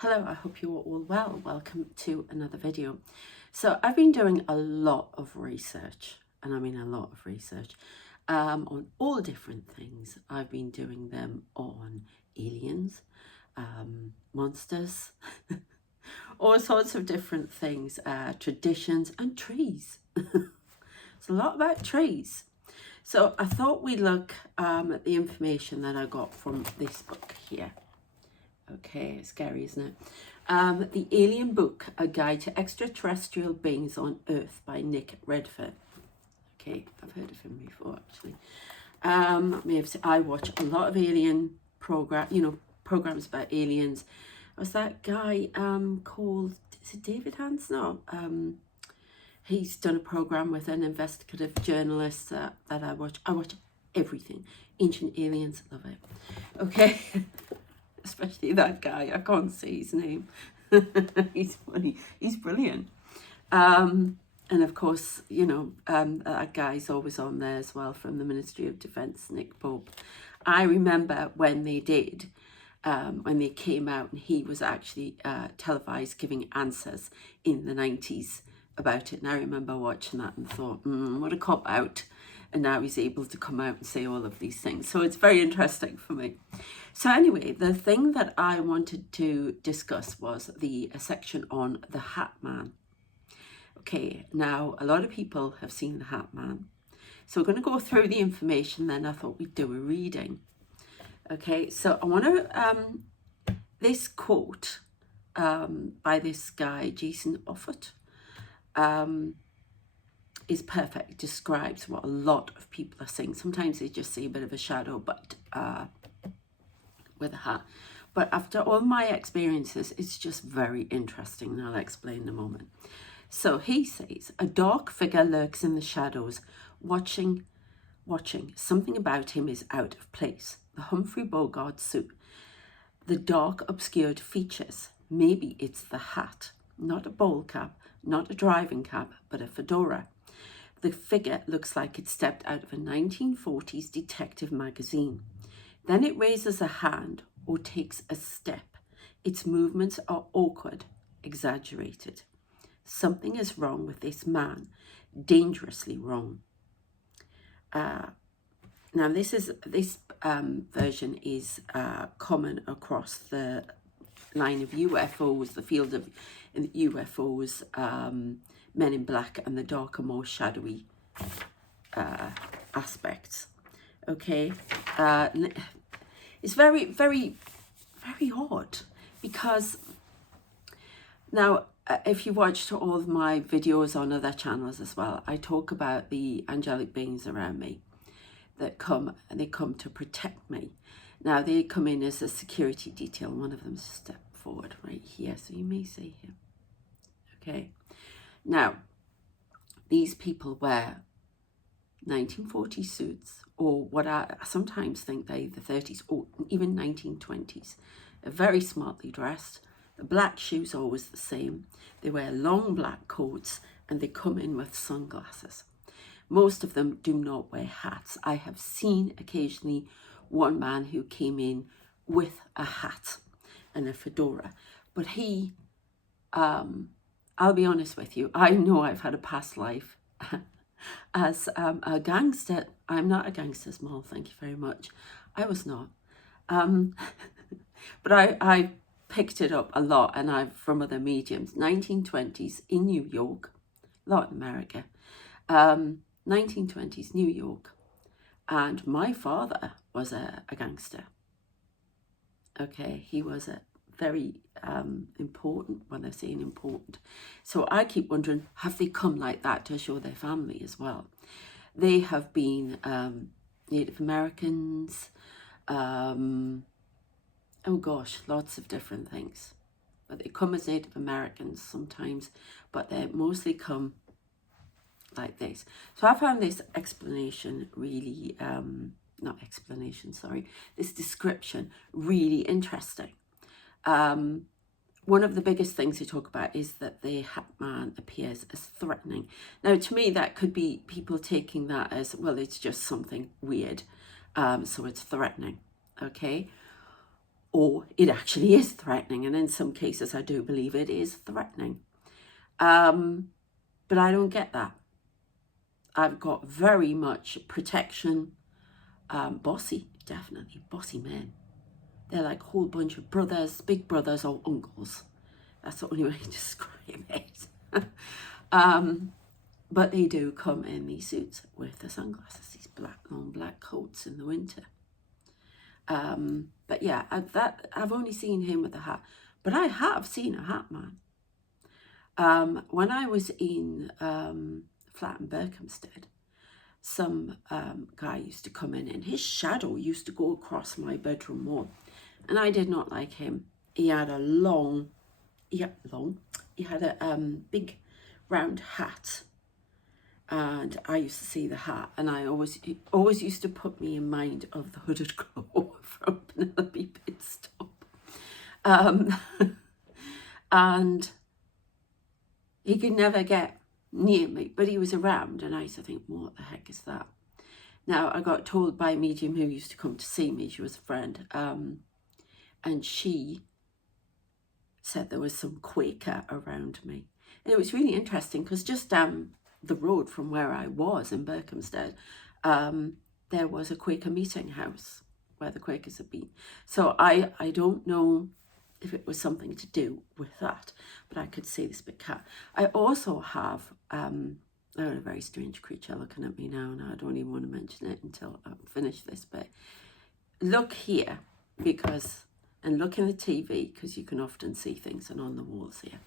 Hello, I hope you're all well. Welcome to another video. So I've been doing a lot of research, and I mean a lot of research, on all different things. I've been doing them on aliens, monsters, all sorts of different things, traditions and trees. It's a lot about trees. So I thought we'd look at the information that I got from this book here. Okay, scary, isn't it? The Alien Book, A Guide to Extraterrestrial Beings on Earth by Nick Redfern. Okay, I've heard of him before, actually. I watch a lot of alien programs about aliens. Was that guy called, is it David Hans? No. He's done a program with an investigative journalist that I watch. I watch everything. Ancient Aliens, love it. Okay. Especially that guy, I can't say his name. He's funny, he's brilliant. And of course, that guy's always on there as well from the Ministry of Defence, Nick Pope. I remember when they did, when they came out, and he was actually televised giving answers in the 90s about it. And I remember watching that and thought, what a cop out. And now he's able to come out and say all of these things. So it's very interesting for me. So anyway, the thing that I wanted to discuss was a section on the Hatman. Okay, now a lot of people have seen the Hatman. So we're going to go through the information, then I thought we'd do a reading. Okay, so I want to, this quote by this guy, Jason Offutt, is perfect. It describes what a lot of people are saying. Sometimes they just see a bit of a shadow, but with a hat. But after all my experiences, it's just very interesting, and I'll explain in a moment. So he says, a dark figure lurks in the shadows, watching. Something about him is out of place. The Humphrey Bogart suit, the dark obscured features. Maybe it's the hat, not a bowl cap, not a driving cap, but a fedora. The figure looks like it stepped out of a 1940s detective magazine. Then it raises a hand or takes a step. Its movements are awkward, exaggerated. Something is wrong with this man, dangerously wrong. Now this version is common across the line of UFOs, the field of UFOs, Men in Black, and the darker, more shadowy aspects. Okay, it's very, very, very odd, because now if you watched all of my videos on other channels as well, I talk about the angelic beings around me that come to protect me. Now they come in as a security detail. One of them stepped forward right here, so you may see him. Okay, now these people wear 1940s suits, or what I sometimes think they're the 30s or even 1920s. They're very smartly dressed. The black shoes are always the same. They wear long black coats, and they come in with sunglasses. Most of them do not wear hats. I have seen occasionally one man who came in with a hat and a fedora, but he, I'll be honest with you, I know I've had a past life as a gangster. I'm not a gangster, Small, thank you very much. I was not. But I picked it up a lot, and I've from other mediums. 1920s in New York, a lot in America. 1920s New York, and my father was a gangster. Okay, he was a very important, when they're saying important. So I keep wondering, have they come like that to show their family as well? They have been Native Americans, oh gosh, lots of different things. But they come as Native Americans sometimes, but they mostly come like this. So I found this explanation really, this description really interesting. One of the biggest things they talk about is that the Hatman appears as threatening. Now, to me, that could be people taking that as, well, it's just something weird, so it's threatening, okay? or it actually is threatening. And in some cases, I do believe it is threatening. But I don't get that. I've got very much protection, bossy, definitely, bossy men. They're like a whole bunch of brothers, big brothers or uncles. That's the only way to describe it. But they do come in these suits with the sunglasses, these long black coats in the winter. But yeah, I've only seen him with a hat, but I have seen a Hatman. When I was in flat in Berkhamsted, some guy used to come in and his shadow used to go across my bedroom wall, and I did not like him. He had a he had a big round hat, and I used to see the hat, and I always used to put me in mind of the Hooded Crow from Penelope Pitstop. And he could never get near me, but he was around, and I used to think, what the heck is that? Now, I got told by a medium who used to come to see me, she was a friend, and she said there was some Quaker around me. And it was really interesting because just down the road from where I was in Berkhamsted, there was a Quaker meeting house where the Quakers had been. So I don't know if it was something to do with that, but I could see this big cat. I also have a very strange creature looking at me now, and I don't even want to mention it until I finish this bit. Look here, and look in the TV, because you can often see things, and on the walls here.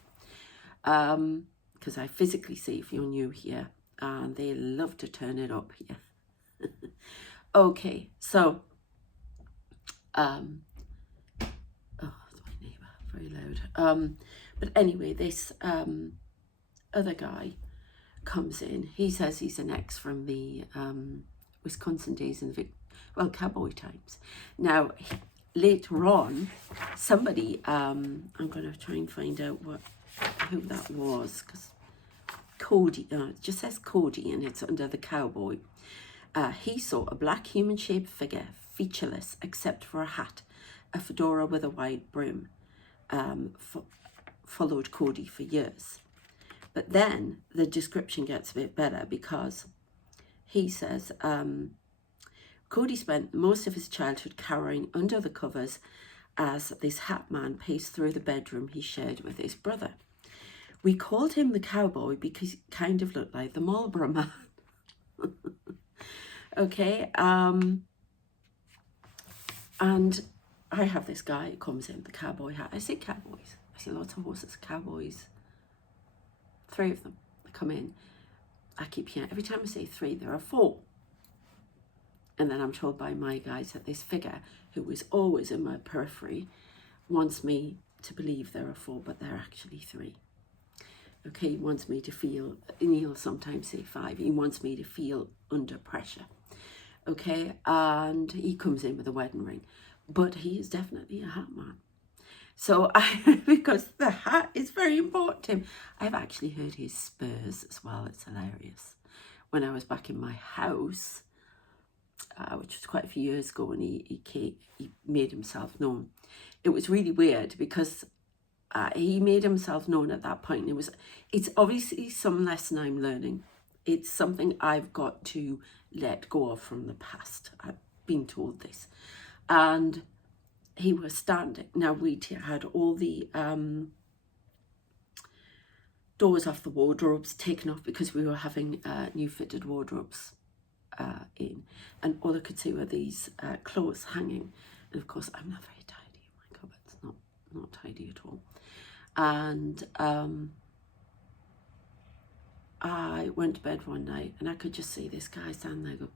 Because I physically see if you're new here, and they love to turn it up here. Okay, so, it's my neighbour, very loud. But anyway, this other guy comes in. He says he's an ex from the Wisconsin days and cowboy times. Now, later on, somebody, I'm going to try and find out who that was, because Cody, it just says Cody, and it's under the cowboy. He saw a black human-shaped figure, featureless except for a hat, a fedora with a wide brim, followed Cody for years. But then the description gets a bit better, because he says, Cody spent most of his childhood cowering under the covers as this Hatman paced through the bedroom he shared with his brother. We called him the cowboy because he kind of looked like the Marlboro Man. Okay, and I have this guy who comes in the cowboy hat. I see cowboys. I see lots of horses, cowboys. 3 of them come in. I keep hearing, every time I say 3, there are 4. And then I'm told by my guys that this figure, who is always in my periphery, wants me to believe there are 4, but there are actually 3. Okay, he wants me to feel, and he'll sometimes say 5, he wants me to feel under pressure. Okay, and he comes in with a wedding ring, but he is definitely a Hatman. So because the hat is very important to him. I've actually heard his spurs as well. It's hilarious. When I was back in my house, which was quite a few years ago, and he made himself known. It was really weird because he made himself known at that point. It's obviously some lesson I'm learning. It's something I've got to let go of from the past. I've been told this. And he was standing. Now, we had all the doors off the wardrobes taken off because we were having new fitted wardrobes in. And all I could see were these clothes hanging. And of course, I'm not very tidy. My cupboard's not tidy at all. And I went to bed one night and I could just see this guy standing there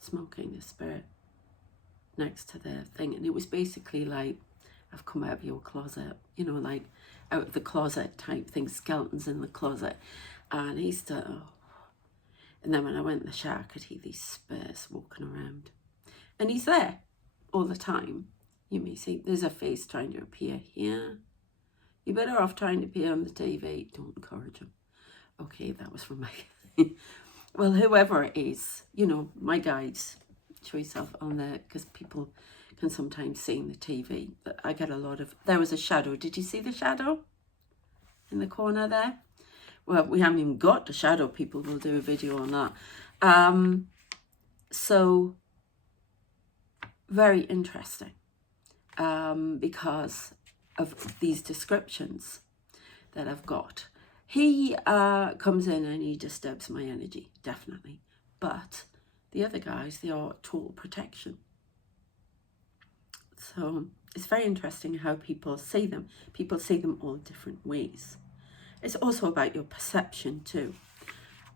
smoking a spirit next to the thing. And it was basically like, I've come out of your closet, you know, like out of the closet type thing, skeletons in the closet. And he's still, and then when I went in the shower, I could hear these spirits walking around. And he's there all the time. You may see there's a face trying to appear here. You're better off trying to appear on the TV. Don't encourage him. Okay, that was from my... Well, whoever it is, you know, my guides, show yourself on there, because people can sometimes see in the TV. I get a lot of, there was a shadow. Did you see the shadow in the corner there? Well, we haven't even got the shadow, people. We'll do a video on that. So very interesting, because of these descriptions that I've got. He comes in and he disturbs my energy, definitely. But the other guys, they are total protection. So it's very interesting how people see them. People see them all different ways. It's also about your perception too.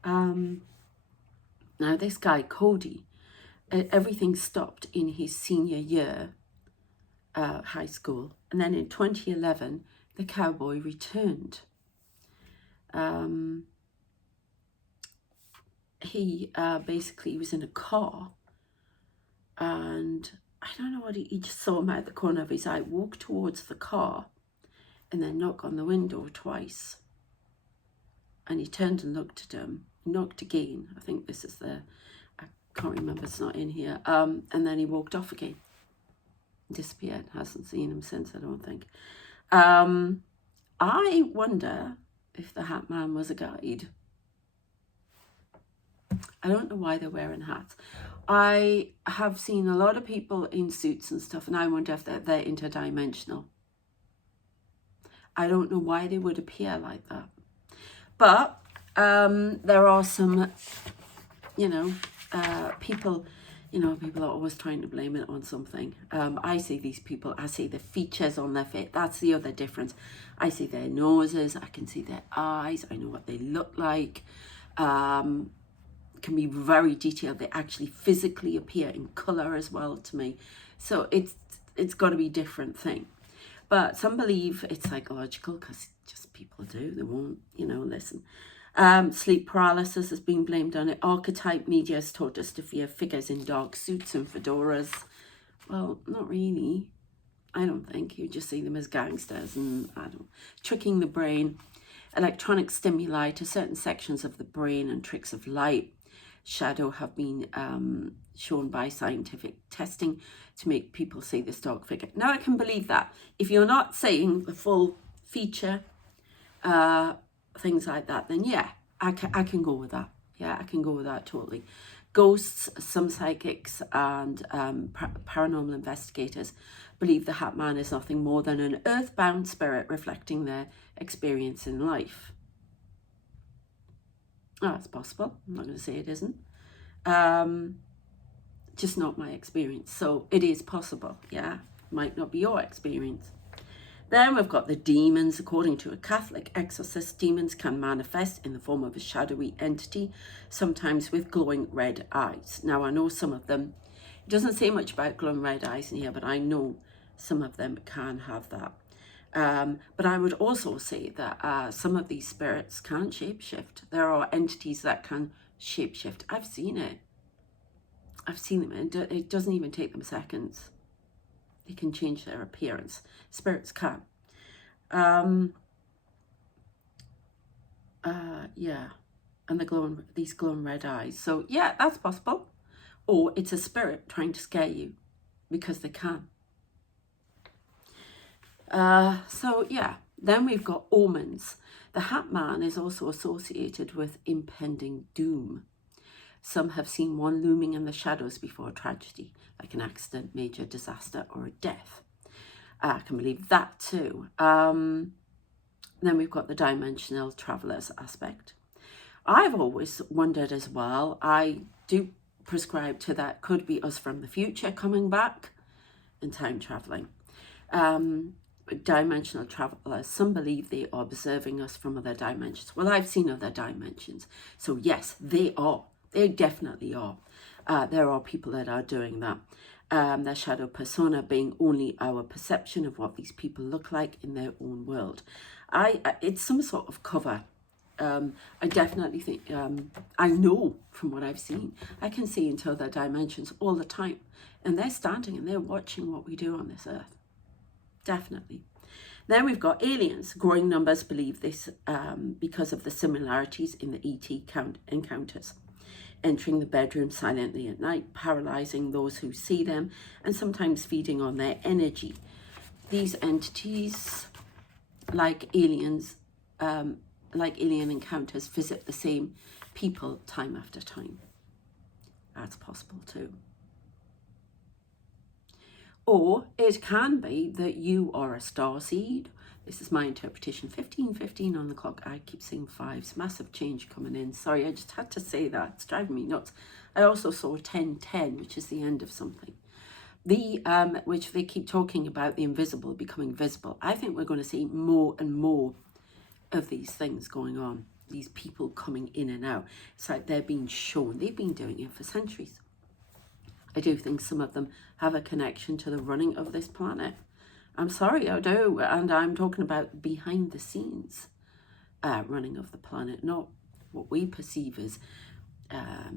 Now this guy, Cody, everything stopped in his senior year, high school. And then in 2011, the cowboy returned. He basically was in a car, and I don't know what he just saw him out the corner of his eye, walk towards the car and then knock on the window twice. And he turned and looked at him, knocked again. I think this is I can't remember, it's not in here. And then he walked off again, disappeared, hasn't seen him since, I don't think. I wonder if the Hatman was a guide. I don't know why they're wearing hats. I have seen a lot of people in suits and stuff, and I wonder if they're interdimensional. I don't know why they would appear like that. But there are some, people, people are always trying to blame it on something. I see these people, I see the features on their face. That's the other difference. I see their noses, I can see their eyes, I know what they look like. Can be very detailed. They actually physically appear in color as well to me. So it's got to be a different thing. But some believe it's psychological, because just people do. They won't, listen. Sleep paralysis has been blamed on it. Archetype media has taught us to fear figures in dark suits and fedoras. Well, not really. I don't think. You just see them as gangsters and, tricking the brain. Electronic stimuli to certain sections of the brain and tricks of light, shadow have been shown by scientific testing to make people see this dark figure. Now I can believe that. If you're not seeing the full feature, things like that, then yeah, I can go with that. Yeah, I can go with that totally. Ghosts, some psychics and paranormal investigators believe the Hatman is nothing more than an earthbound spirit reflecting their experience in life. Oh, it's possible. I'm not going to say it isn't. Just not my experience. So it is possible. Yeah, might not be your experience. Then we've got the demons. According to a Catholic exorcist, demons can manifest in the form of a shadowy entity, sometimes with glowing red eyes. Now, I know some of them, it doesn't say much about glowing red eyes in here, but I know some of them can have that. But I would also say that some of these spirits can shapeshift. There are entities that can shapeshift. I've seen it. I've seen them, and it doesn't even take them seconds. They can change their appearance. Spirits can. Yeah, and these glowing red eyes. So yeah, that's possible. Or it's a spirit trying to scare you, because they can. So yeah, then we've got omens. The Hatman is also associated with impending doom. Some have seen one looming in the shadows before a tragedy, like an accident, major disaster, or a death. I can believe that too. Then we've got the dimensional travelers aspect. I've always wondered as well, I do prescribe to that, could be us from the future coming back and time traveling. Dimensional travelers, some believe they are observing us from other dimensions. Well, I've seen other dimensions. So yes, they are. They definitely are. There are people that are doing that. Their shadow persona being only our perception of what these people look like in their own world. It's some sort of cover. I definitely think, I know from what I've seen, I can see into other dimensions all the time. And they're standing and they're watching what we do on this earth. Definitely. Then we've got aliens. Growing numbers believe this because of the similarities in the ET encounters. entering the bedroom silently at night, paralyzing those who see them, and sometimes feeding on their energy. These entities, like aliens, like alien encounters, visit the same people time after time. That's possible too. Or it can be that you are a starseed. This is my interpretation. 15:15 on the clock. I keep seeing fives. Massive change coming in. Sorry, I just had to say that. It's driving me nuts. I also saw 10:10, which is the end of something. Which they keep talking about, the invisible becoming visible. I think we're going to see more and more of these things going on. These people coming in and out. It's like they're being shown. They've been doing it for centuries. I do think some of them have a connection to the running of this planet. I'm sorry, I do. And I'm talking about behind the scenes running of the planet, not what we perceive as,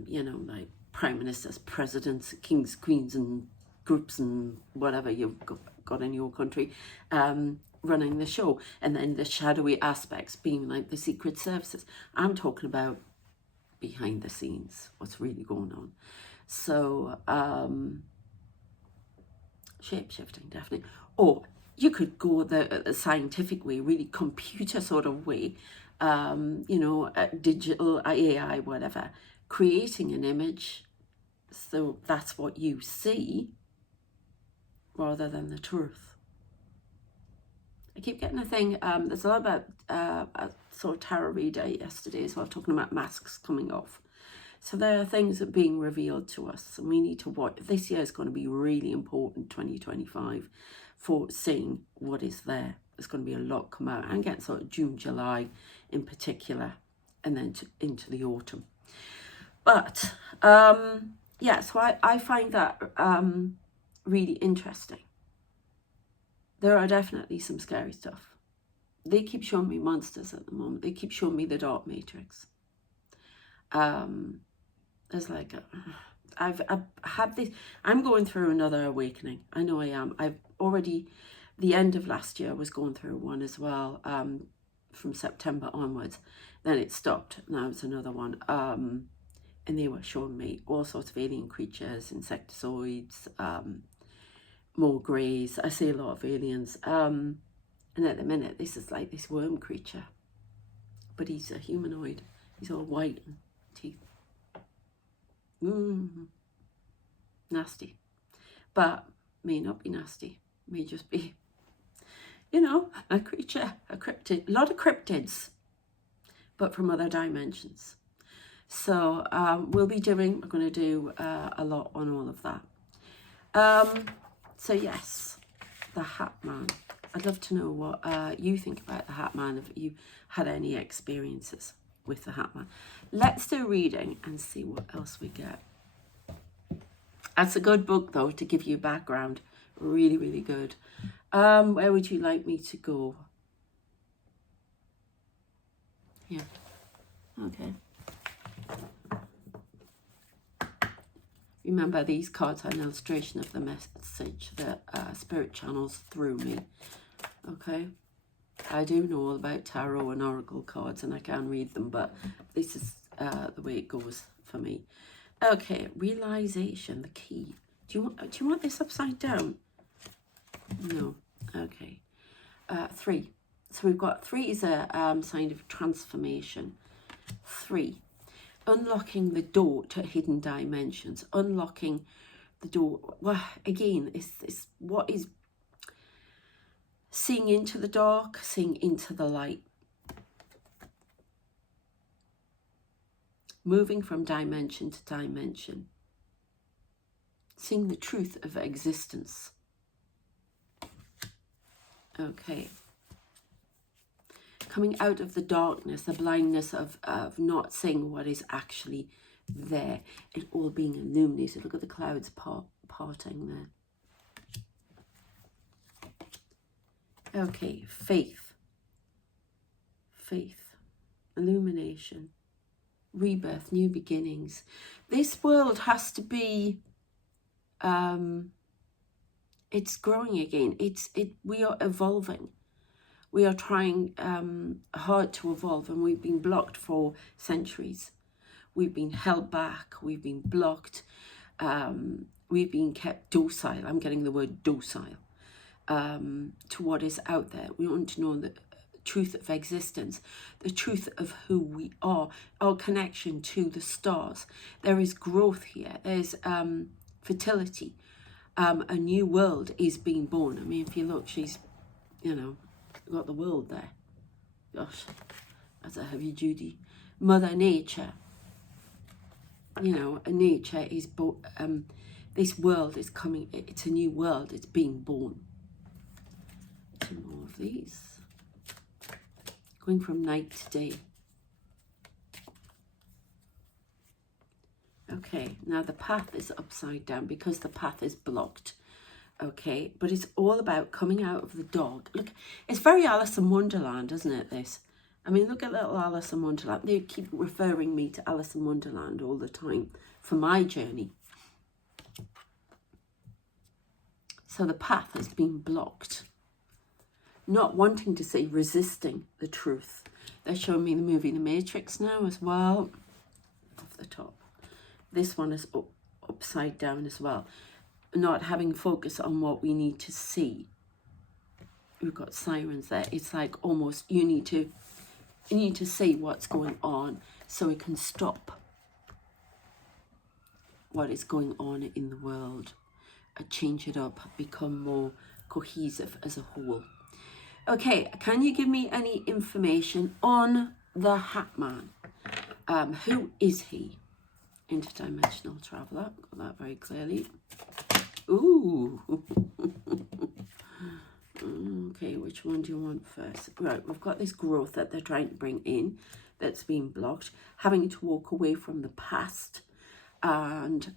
you know, like prime ministers, presidents, kings, queens, and groups and whatever you've got in your country running the show. And then the shadowy aspects being like the secret services. I'm talking about behind the scenes, what's really going on. So, shape-shifting, definitely. Or you could go the scientific way, really computer sort of way, you know, digital, AI, whatever, creating an image. So that's what you see rather than the truth. I keep getting a thing, there's a lot about, I saw a tarot reader yesterday as well, talking about masks coming off. So there are things that are being revealed to us, and we need to watch. This year is going to be really important, 2025, for seeing what is there. There's going to be a lot come out, and get sort of June, July in particular, and then into the autumn. But yeah, so I find that really interesting. There are definitely some scary stuff. They keep showing me monsters at the moment. They keep showing me the dark matrix. There's like I've had this. I'm going through another awakening. I know I am. I've already, the end of last year, was going through one as well. From September onwards, then it stopped. Now it's another one. And they were showing me all sorts of alien creatures, insectoids, more greys. I see a lot of aliens. And at the minute, this is like this worm creature, but he's a humanoid. He's all white and teeth. Nasty, but may not be nasty, may just be, you know, a creature, a cryptid, a lot of cryptids, but from other dimensions. So we're going to do a lot on all of that. So yes, the Hatman. I'd love to know what you think about the Hatman, if you had any experiences with the Hatman. Let's do reading and see what else we get. That's a good book, though, to give you background. Really, really good. Where would you like me to go? Here. Okay. Remember, these cards are an illustration of the message that Spirit channels through me. Okay. I do know all about tarot and oracle cards, and I can read them, but this is the way it goes for me. Okay, realization, the key. Do you want this upside down? No. Okay. 3. So we've got 3 is a sign of transformation. 3, unlocking the door to hidden dimensions. Unlocking the door. Well, again, it's what is seeing into the dark, seeing into the light. Moving from dimension to dimension. Seeing the truth of existence. Okay. Coming out of the darkness, the blindness of not seeing what is actually there. It all being illuminated. Look at the clouds parting there. Okay, faith. Faith. Illumination. Rebirth, new beginnings. This world has to be, it's growing again. We are evolving. We are trying hard to evolve, and we've been blocked for centuries. We've been held back. We've been blocked. We've been kept docile. I'm getting the word docile to what is out there. We want to know the truth of existence, the truth of who we are, our connection to the stars. There is growth here. There's fertility. A new world is being born. I mean, if you look, she's, you know, got the world there. Gosh, that's a heavy duty. Mother Nature. You know, nature is, this world is coming, it's a new world, it's being born. Some more of these. Going from night to day. Okay, now the path is upside down because the path is blocked. Okay, but it's all about coming out of the dog. Look, it's very Alice in Wonderland, isn't it, this? I mean, look at little Alice in Wonderland. They keep referring me to Alice in Wonderland all the time for my journey. So the path has been blocked. Not wanting to say resisting the truth. They're showing me the movie The Matrix now as well. Off the top. This one is upside down as well. Not having focus on what we need to see. We've got sirens there. It's like almost you need to see what's going on so we can stop what is going on in the world, change it up, become more cohesive as a whole. Okay, can you give me any information on the Hatman? Who is he? Interdimensional traveler, got that very clearly. Ooh. Okay, which one do you want first? Right, we've got this growth that they're trying to bring in that's been blocked, having to walk away from the past and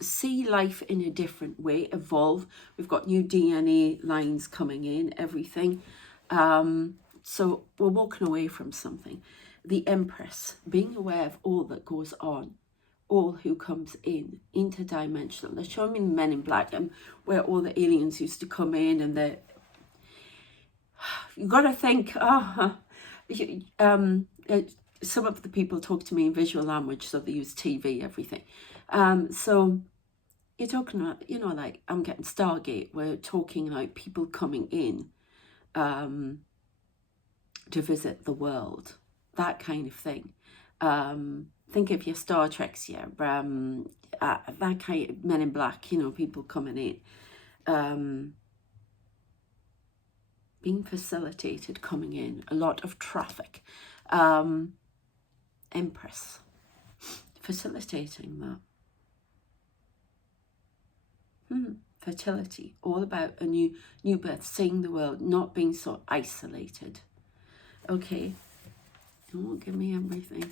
see life in a different way, evolve. We've got new DNA lines coming in, everything. So we're walking away from something. The Empress, being aware of all that goes on, all who comes in, interdimensional. They're showing me Men in Black and where all the aliens used to come in, and you got to think, some of the people talk to me in visual language, so they use TV, everything. So you're talking about, you know, like I'm getting Stargate. We're talking like people coming in to visit the world, that kind of thing. Think of your Star Treks, yeah, that kind of Men in Black, you know, people coming in. Being facilitated coming in, a lot of traffic. Empress, facilitating that. Fertility, all about a new birth, seeing the world, not being so isolated. Okay, you won't give me everything.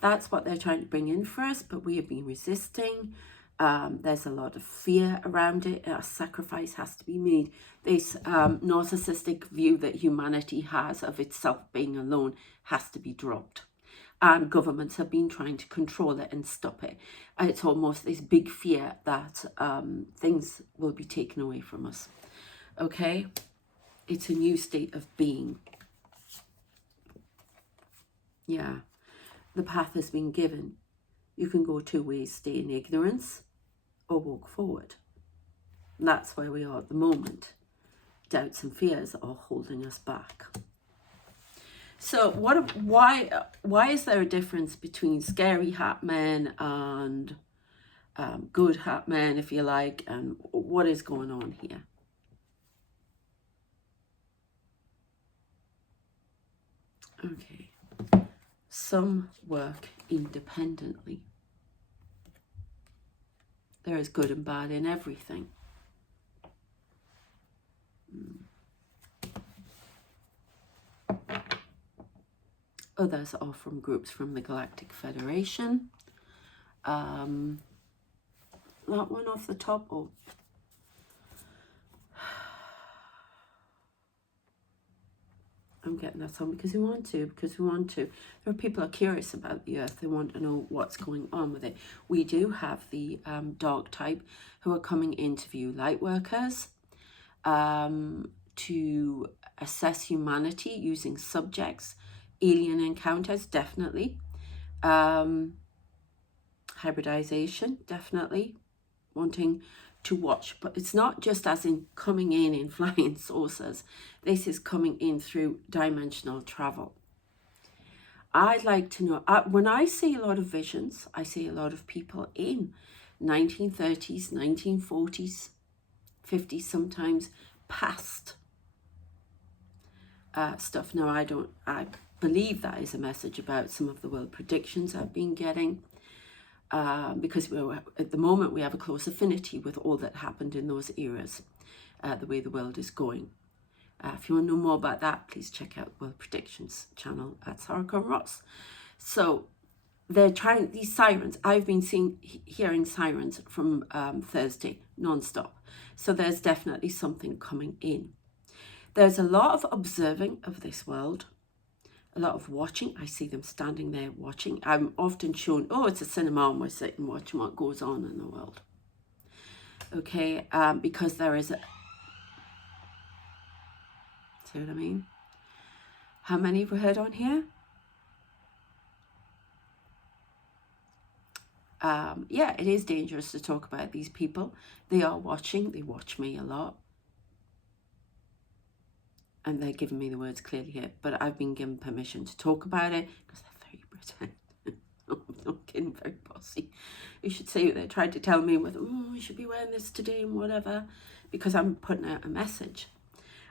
That's what they're trying to bring in for us, but we have been resisting. There's a lot of fear around it. A sacrifice has to be made. This narcissistic view that humanity has of itself being alone has to be dropped. And governments have been trying to control it and stop it. It's almost this big fear that things will be taken away from us. Okay? It's a new state of being. Yeah. The path has been given. You can go two ways, stay in ignorance or walk forward. And that's where we are at the moment. Doubts and fears are holding us back. So why is there a difference between scary Hatman and good Hatman, if you like, and what is going on here? Okay. Some work independently. There is good and bad in everything. Others are from groups from the Galactic Federation. That one off the top. Oh. I'm getting that on because we want to. There are people who are curious about the Earth. They want to know what's going on with it. We do have the dark type who are coming in to view light workers, to assess humanity using subjects, Alien encounters, definitely. Hybridization, definitely. Wanting to watch, but it's not just as in coming in flying saucers. This is coming in through dimensional travel. I'd like to know, when I see a lot of visions, I see a lot of people in 1930s, 1940s, 50s, sometimes past stuff. Now, I believe that is a message about some of the world predictions I've been getting, because at the moment we have a close affinity with all that happened in those eras, the way the world is going. If you want to know more about that, please check out World Predictions channel at Sarah Ross. So they're trying, these sirens, I've been hearing sirens from Thursday non-stop. So there's definitely something coming in. There's a lot of observing of this world, a lot of watching. I see them standing there watching. I'm often shown, oh, it's a cinema and we're sitting watching what goes on in the world. Okay, because there is a, see what I mean? How many have we heard on here? Yeah, it is dangerous to talk about these people. They are watching. They watch me a lot. And they're giving me the words clearly here. But I've been given permission to talk about it because they're very protective. I'm not kidding, very bossy. You should see what they tried to tell me with, oh, you should be wearing this today and whatever. Because I'm putting out a message.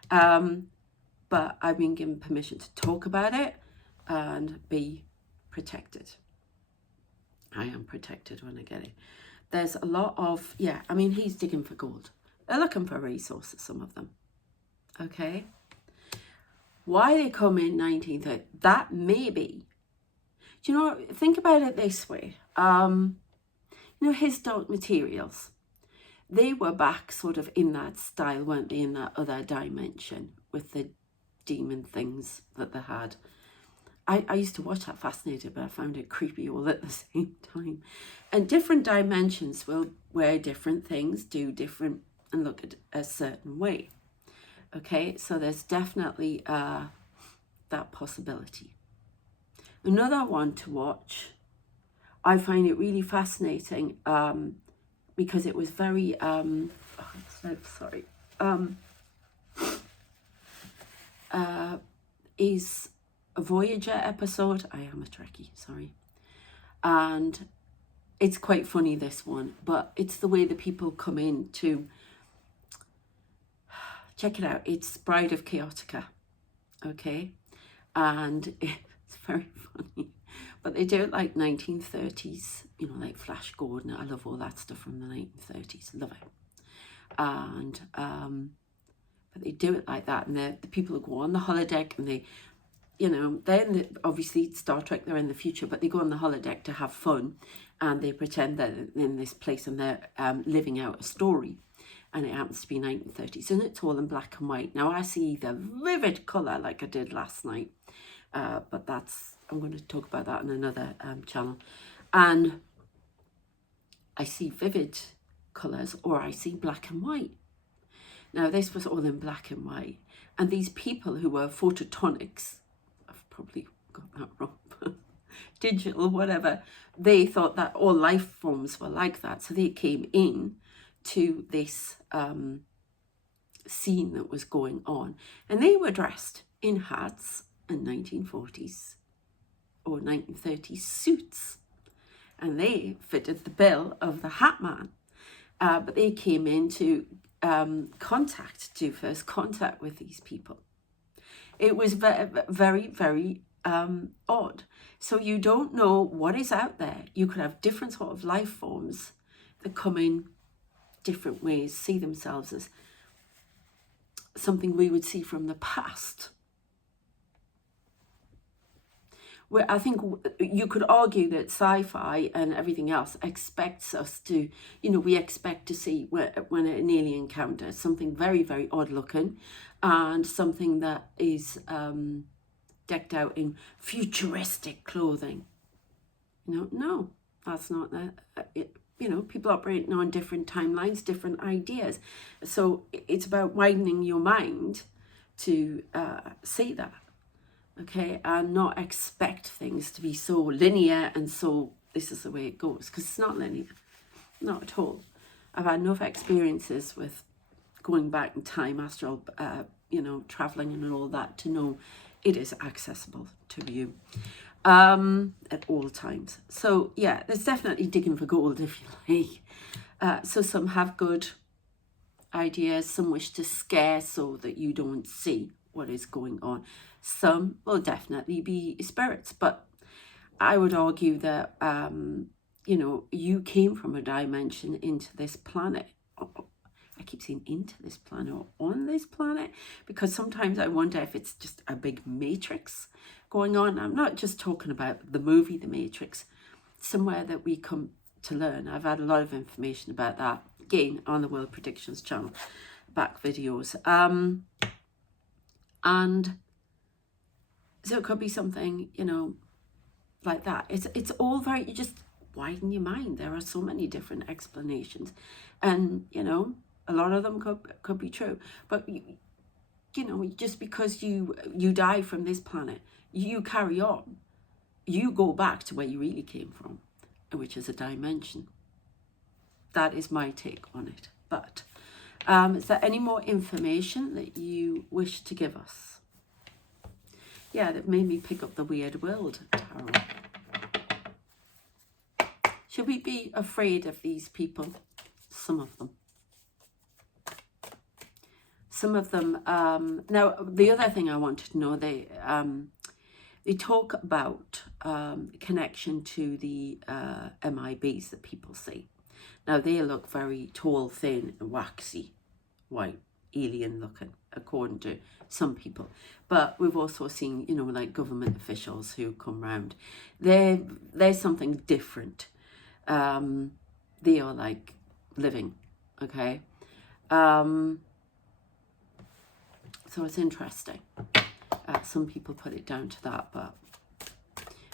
But I've been given permission to talk about it and be protected. I am protected when I get it. There's a lot of, yeah, I mean, he's digging for gold. They're looking for resources, some of them. Okay. Why they come in 1930, that may be, do you know, think about it this way. You know, his dark materials, they were back sort of in that style, weren't they, in that other dimension with the demon things that they had. I used to watch that, fascinated, but I found it creepy all at the same time. And different dimensions will wear different things, do different, and look at a certain way. Okay, so there's definitely that possibility. Another one to watch, I find it really fascinating because it was very, is a Voyager episode. I am a Trekkie, sorry. And it's quite funny, this one, but it's the way the people come in to, check it out, it's Bride of Chaotica, okay? And it's very funny, but they do it like 1930s, you know, like Flash Gordon. I love all that stuff from the 1930s, love it. And, but they do it like that, and the people who go on the holodeck, and they, you know, then obviously Star Trek, they're in the future, but they go on the holodeck to have fun, and they pretend that they're in this place and they're living out a story, and it happens to be 1930s, and it's all in black and white. Now I see the vivid colour like I did last night, but that's, I'm going to talk about that in another channel, and I see vivid colours, or I see black and white. Now this was all in black and white, and these people who were photonics, I've probably got that wrong, but digital, whatever, they thought that all life forms were like that, so they came in to this scene that was going on, and they were dressed in hats and 1940s or 1930s suits, and they fitted the bill of the Hatman, but they came in to do first contact with these people. It was very, very, very odd. So you don't know what is out there. You could have different sort of life forms that come in different ways, see themselves as something we would see from the past. Where I think you could argue that sci-fi and everything else expects us to, you know, we expect to see when an alien encounter something very, very odd looking, and something that is decked out in futuristic clothing. You know, no, that's not that. You know, people operating on different timelines, different ideas. So it's about widening your mind to see that. okay, and not expect things to be so linear and so this is the way it goes, because it's not linear, not at all. I've had enough experiences with going back in time, astral, you know, traveling and all that to know it is accessible to you at all times. So yeah, there's definitely digging for gold, if you like. So some have good ideas, some wish to scare so that you don't see what is going on. Some will definitely be spirits, but I would argue that you know, you came from a dimension into this planet. I keep saying into this planet or on this planet, because sometimes I wonder if it's just a big matrix going on. I'm not just talking about the movie The Matrix, somewhere that we come to learn. I've had a lot of information about that, again, on the World Predictions channel, back videos. And so it could be something, you know, like that. It's all very, you just widen your mind. There are so many different explanations. And, you know, a lot of them could be true. But, you know, just because you die from this planet, you carry on. You go back to where you really came from, which is a dimension. That is my take on it. But is there any more information that you wish to give us? Yeah, that made me pick up the Weird World Tarot. Should we be afraid of these people? Some of them. Some of them. Now, the other thing I wanted to know, they talk about connection to the MIBs that people see. Now, they look very tall, thin, waxy, white, alien looking, according to some people. But we've also seen, you know, like government officials who come round. They're something different. They are like living, okay? So it's interesting. Some people put it down to that, but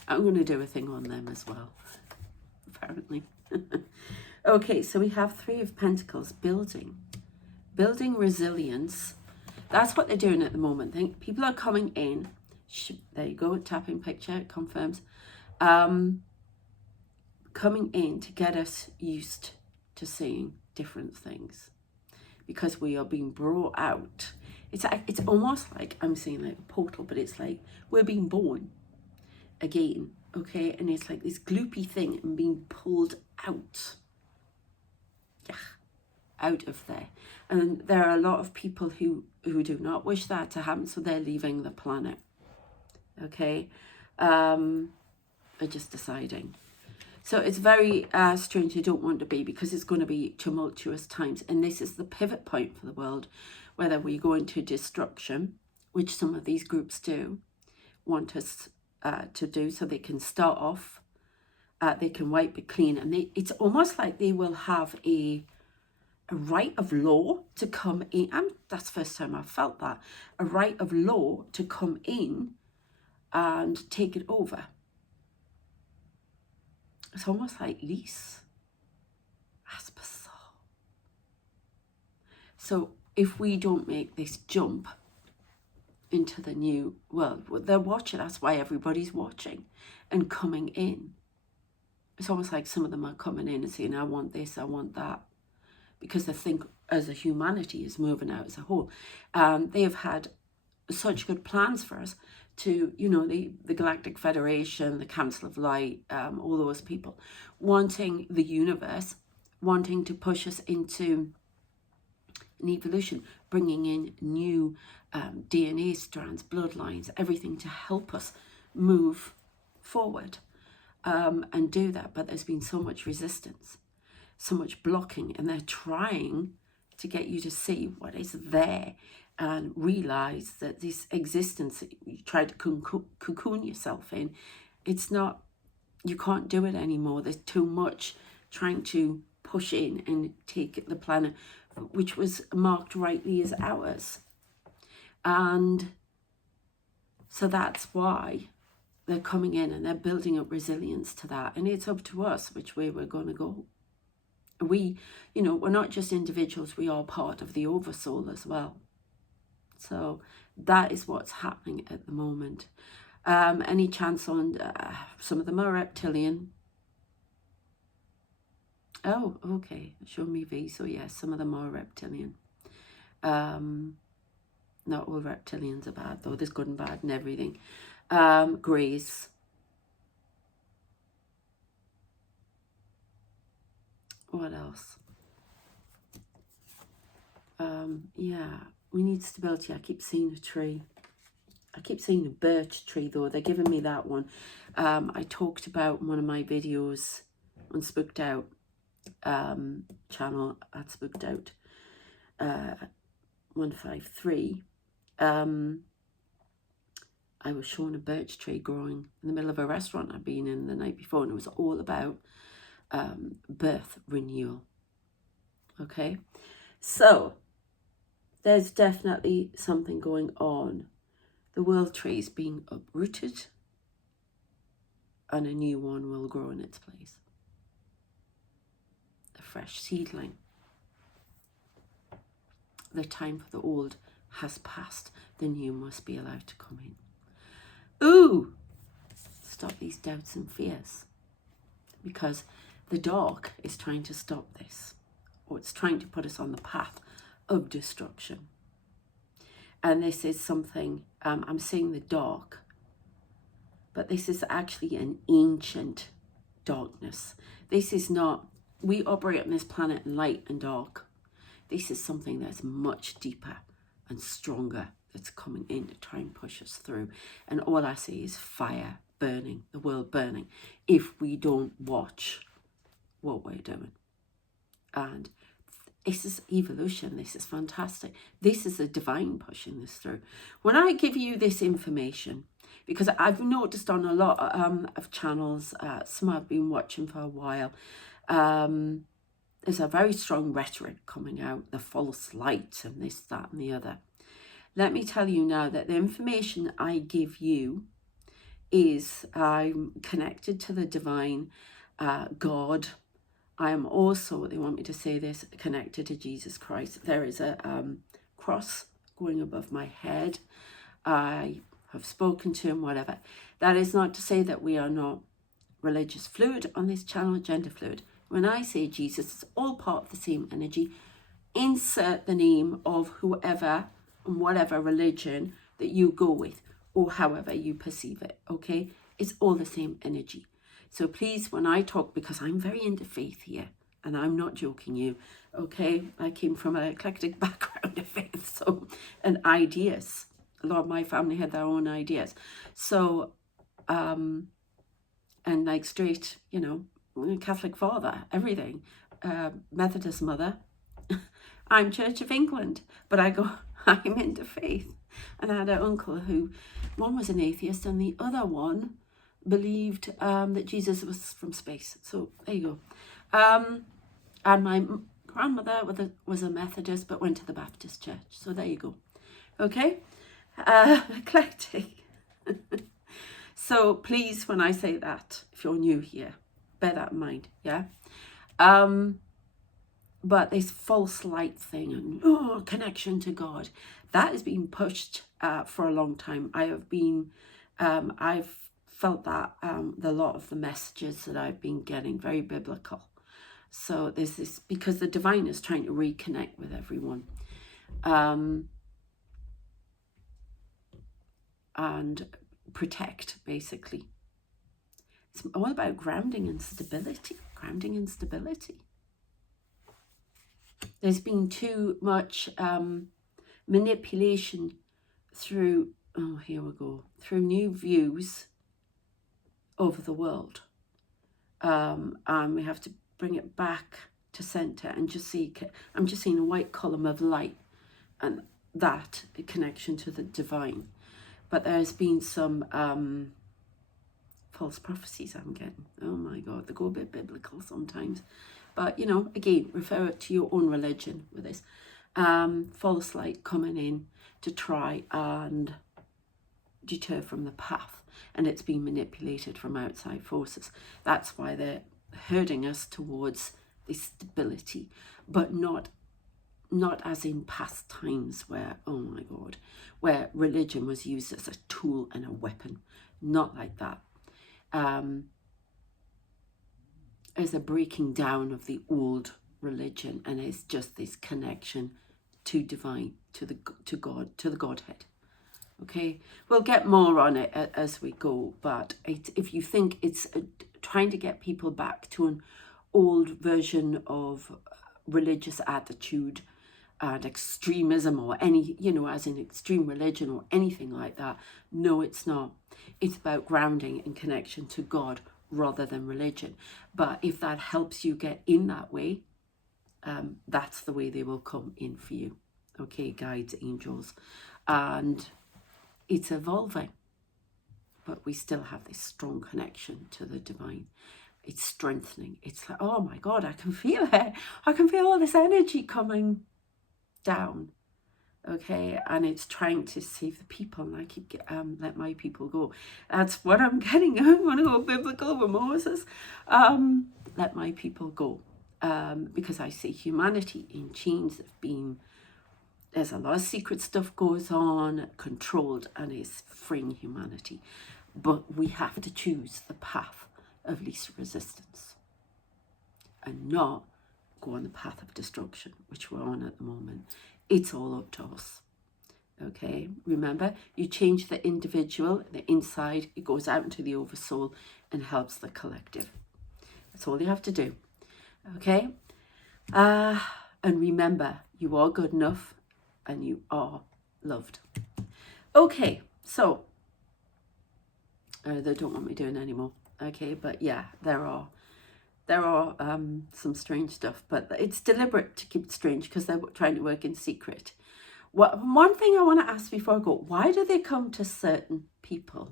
I'm going to do a thing on them as well, apparently. Okay, so we have Three of Pentacles, building resilience. That's what they're doing at the moment. People are coming in. There you go, tapping picture, it confirms. Coming in to get us used to seeing different things, because we are being brought out. It's almost like, I'm saying like a portal, but it's like we're being born again, okay? And it's like this gloopy thing and being pulled out. Yeah, out of there. And there are a lot of people who do not wish that to happen, so they're leaving the planet, okay? They're just deciding. So it's very strange. You don't want to be, because it's going to be tumultuous times. And this is the pivot point for the world, whether we go into destruction, which some of these groups do want us to do, so they can start off, they can wipe it clean. And it's almost like they will have a right of law to come in. That's the first time I've felt that. A right of law to come in and take it over. It's almost like lease. That's bizarre. So if we don't make this jump into the new world, they're watching. That's why everybody's watching and coming in. It's almost like some of them are coming in and saying, I want this, I want that. Because they think as a humanity is moving out as a whole. They have had such good plans for us to, you know, the Galactic Federation, the Council of Light, all those people wanting the universe, wanting to push us into an evolution, bringing in new DNA strands, bloodlines, everything to help us move forward and do that. But there's been so much resistance, so much blocking, and they're trying to get you to see what is there and realize that this existence that you try to cocoon yourself in, it's not, you can't do it anymore. There's too much trying to push in and take the planet, which was marked rightly as ours. And so that's why they're coming in and they're building up resilience to that. And it's up to us which way we're going to go. We, you know, we're not just individuals, we are part of the oversoul as well. So that is what's happening at the moment. Any chance on some of them are reptilian? Oh, okay. Show me V. So yes, some of them are reptilian. Not all reptilians are bad, though. There's good and bad and everything. Greys. What else? Yeah, we need stability. I keep seeing a tree. I keep seeing a birch tree, though. They're giving me that one. I talked about in one of my videos on Spooked Out channel at Spooked Out 153. I was shown a birch tree growing in the middle of a restaurant I'd been in the night before, and it was all about birth renewal. Okay, so there's definitely something going on. The world tree is being uprooted and a new one will grow in its place. A fresh seedling. The time for the old has passed. The new must be allowed to come in. Ooh! Stop these doubts and fears. Because the dark is trying to stop this. Or it's trying to put us on the path of destruction. And this is something, I'm seeing the dark, but this is actually an ancient darkness. This is not, we operate on this planet in light and dark. This is something that's much deeper and stronger that's coming in to try and push us through. And all I see is fire burning, the world burning, if we don't watch what we're doing. And this is evolution. This is fantastic. This is a divine pushing this through. When I give you this information, because I've noticed on a lot of channels, some I've been watching for a while, there's a very strong rhetoric coming out, the false light and this, that and the other. Let me tell you now that the information I give you is I'm connected to the divine God. I am also, they want me to say this, connected to Jesus Christ. There is a cross going above my head. I have spoken to him, whatever. That is not to say that we are not religious fluid on this channel, gender fluid. When I say Jesus, it's all part of the same energy. Insert the name of whoever and whatever religion that you go with or however you perceive it, okay? It's all the same energy. So please, when I talk, because I'm very into faith here, and I'm not joking you, okay? I came from an eclectic background of faith, so, and ideas. A lot of my family had their own ideas. So, and like straight, you know, Catholic father, everything, Methodist mother. I'm Church of England, but I'm into faith. And I had an uncle who, one was an atheist and the other one believed that Jesus was from space. So there you go. And my grandmother was a Methodist but went to the Baptist church. So there you go. Okay? Eclectic. So please, when I say that, if you're new here, bear that in mind, yeah? But this false light thing and connection to God, that has been pushed for a long time. I've felt that a lot of the messages that I've been getting, very biblical. So there's this, because the divine is trying to reconnect with everyone. And protect, basically. It's all about grounding and stability. Grounding and stability. There's been too much manipulation through, here we go, through new views over the world. And we have to bring it back to center and just see, I'm just seeing a white column of light and that connection to the divine. But there's been some false prophecies I'm getting. Oh my God, they go a bit biblical sometimes. But, you know, again, refer it to your own religion with this. False light coming in to try and deter from the path. And it's being manipulated from outside forces. That's why they're herding us towards this stability, but not not as in past times where, oh my God, where religion was used as a tool and a weapon. Not like that. There's a breaking down of the old religion, and it's just this connection to divine, to God, to the Godhead. Okay, we'll get more on it as we go, but if you think it's trying to get people back to an old version of religious attitude and extremism, or any, as in extreme religion or anything like that, no, it's not. It's about grounding and connection to God rather than religion. But if that helps you get in that way, that's the way they will come in for you. Okay, guides, angels. And it's evolving, but we still have this strong connection to the divine. It's strengthening. It's like, oh my God, I can feel it. I can feel all this energy coming down. Okay, and it's trying to save the people, and I keep let my people go. That's what I'm getting. I want to go biblical with Moses. Let my people go, because I see humanity in chains of being. There's a lot of secret stuff goes on, controlled, and is freeing humanity. But we have to choose the path of least resistance and not go on the path of destruction, which we're on at the moment. It's all up to us. Okay, remember, you change the individual, the inside, it goes out into the oversoul and helps the collective. That's all you have to do. Okay, and remember, you are good enough and you are loved. Okay, so they don't want me doing anymore. Okay, but yeah, there are some strange stuff, but it's deliberate to keep it strange because they're trying to work in secret. One thing I want to ask before I go, why do they come to certain people?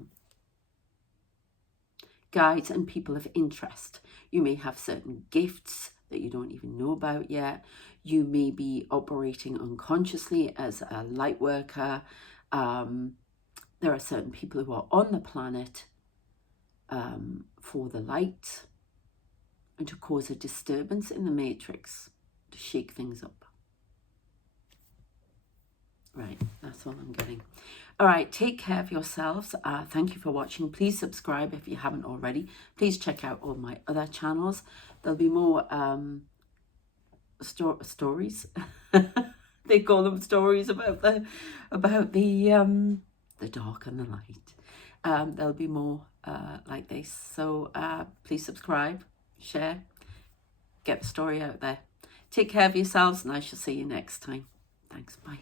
Guides and people of interest. You may have certain gifts that you don't even know about yet. You may be operating unconsciously as a light worker. There are certain people who are on the planet for the light and to cause a disturbance in the matrix, to shake things up. Right, that's all I'm getting. All right, take care of yourselves. Thank you for watching. Please subscribe if you haven't already. Please check out all my other channels. There'll be more stories. They call them stories about the dark and the light. There'll be more like this. So please subscribe, share, get the story out there. Take care of yourselves, and I shall see you next time. Thanks. Bye.